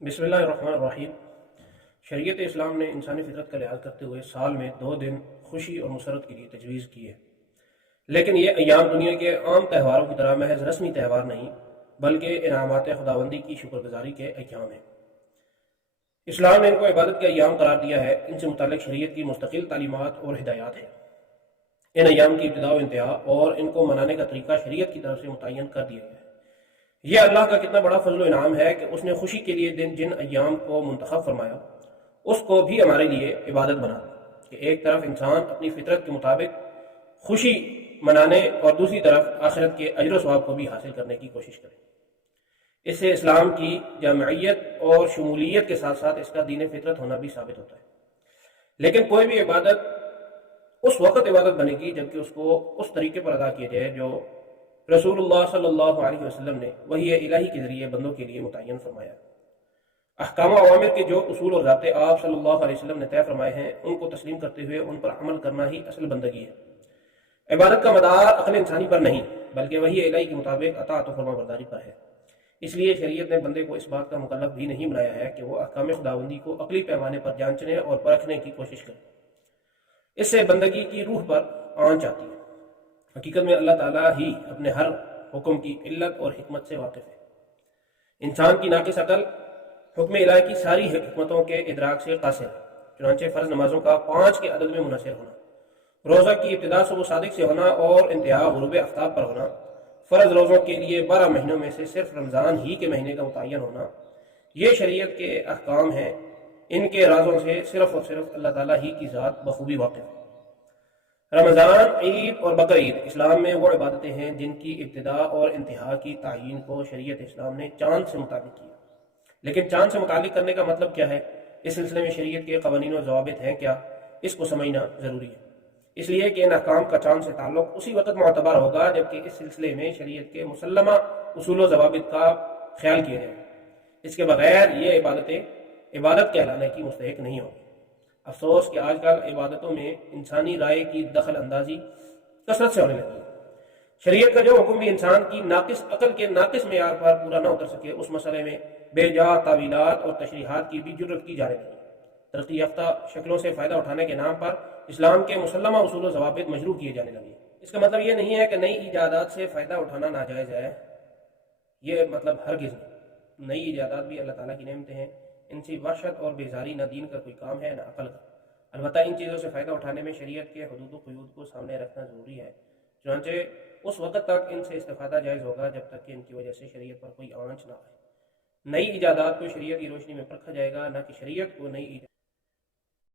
बिस्मिल्लाहिर्रहमानिर्रहीम। शरीयत इस्लाम ने इंसानी फितरत का लिहाज करते हुए साल में 2 दिन खुशी और मुसरत के लिए तजवीज़ की है। लेकिन ये अयाम दुनिया के आम त्योहारों की तरह महज रस्मी त्यौहार नहीं, बल्कि इनामात खुदावंदी की शुक्रगुजारी के अयाम हैं। इस्लाम ने इनको इबादत के अयाम करार दिया है। इनसे मुताल्लिक़ शरीयत की मुस्तकिल तालीमात और हिदायत हैं। इन अयाम की इब्तिदा व इंतहा और इनको मनाने का तरीका शरीयत की तरफ से मुतय्यन कर दिया गया है। यह अल्लाह का कितना बड़ा फजल इनाम है कि उसने खुशी के लिए जिन अयाम को मुंतखब फरमाया उसको भी हमारे लिए इबादत बना दी कि एक तरफ इंसान अपनी फितरत के मुताबिक खुशी मनाने और दूसरी तरफ आखिरत के अजर व सवाब को भी हासिल करने की कोशिश करे। इससे इस्लाम की जामयियत और शमूलियत के साथ साथ इसका दीन फितरत होना भी साबित होता है। लेकिन कोई भी इबादत उस वक़्त इबादत बनेगी जबकि उसको उस तरीके पर अदा किया जाए जो रसूलुल्लाह सल्लल्लाहु अलैहि वसल्लम ने वही इलाही के जरिए बंदों के लिए मुतय्यन फरमाया। अहकाम व अवामिर के जो उसूल और ज़ाब्ते आप सल्लल्लाहु अलैहि वसल्लम ने तय फरमाए हैं उनको तस्लीम करते हुए उन पर अमल करना ही असल बंदगी है। इबादत का मदार अक्ल इंसानी पर नहीं बल्कि वही इलाही के मुताबिक अताअत व फरमाबरदारी पर है। इसलिए शरीयत ने बंदे को इस बात का मुकल्लफ भी नहीं बनाया है कि वो अहकाम खुदाबंदी को अकली पैमाने पर जांचने और परखने की कोशिश करे। इससे बंदगी की रूह पर आंच आती है। हकीकत में अल्लाह ताला ही अपने हर हुक्म की इल्लत और हिकमत से वाकिफ है। इंसान की नाकिस अकल हुक्म इलाही की सारी हिकमतों के इदराक से कासिर है। चुनांचे फ़र्ज नमाजों का 5 के अदद में मुनहसर होना, रोज़ा की इब्तिदा सुबह सादिक से होना और इंतहा गुरूब आफ्ताब पर होना, फ़र्ज रोज़ों के लिए 12 महीनों में से सिर्फ रमज़ान ही के महीने का मुतय्यन होना, ये शरीयत के अहकाम हैं। इनके राजों से सिर्फ और सिर्फ अल्लाह ताला ही की ज़ात बखूबी वाकिफ है। रमज़ान, ईद और बकर ईद इस्लाम में वो इबादतें हैं जिनकी इब्तिदा और इंतहा की तायीन को शरीयत इस्लाम ने चांद से मुताबिक किया। लेकिन चांद से मुताबिक करने का मतलब क्या है, इस सिलसिले में शरीयत के कवानीन और ज़वाबित हैं क्या, इसको समझना ज़रूरी है। इसलिए कि इन अहकाम का चांद से ताल्लुक उसी वक्त मोतबर होगा जबकि इस सिलसिले में शरीयत के मुसल्लमा उसूल व ज़वाबित का ख्याल किया जाए। इसके बगैर ये इबादतें इबादत कहलाने की मुस्तहिक नहीं होगी। अफसोस कि आजकल इबादतों में इंसानी राय की दखल अंदाजी कसरत से होने लगी है। शरीयत का जो हुक्म भी इंसान की नाकिस अकल के नाकिस मेयार पर पूरा न उतर सके उस मसले में बेजा तावीलात और तशरीहात की भी जुर्रत की जाने लगी। तरक्की याफ्ता शक्लों से फ़ायदा उठाने के नाम पर इस्लाम के मुसल्लमा उसूल व ज़वाबित मशरू किए जाने लगे। इसका मतलब ये नहीं है कि नई ईजादात से फ़ायदा उठाना नाजायज़ है, ये मतलब हरगिज़ नहीं। नई ईजादात भी अल्लाह ताला की नेमतें हैं। इनसे वहशत और बेजारी न दीन का कोई काम है न अकल का। अलबत्ता इन चीज़ों से फ़ायदा उठाने में शरीयत के हुदूद व क़ुयूद को सामने रखना ज़रूरी है। चुनांचे उस वक़्त तक इनसे इस्तेफ़ादा जायज़ होगा जब तक कि इनकी वजह से शरीयत पर कोई आंच ना आए। नई ईजादात को शरीयत की रोशनी में परखा जाएगा, न कि शरीयत को नई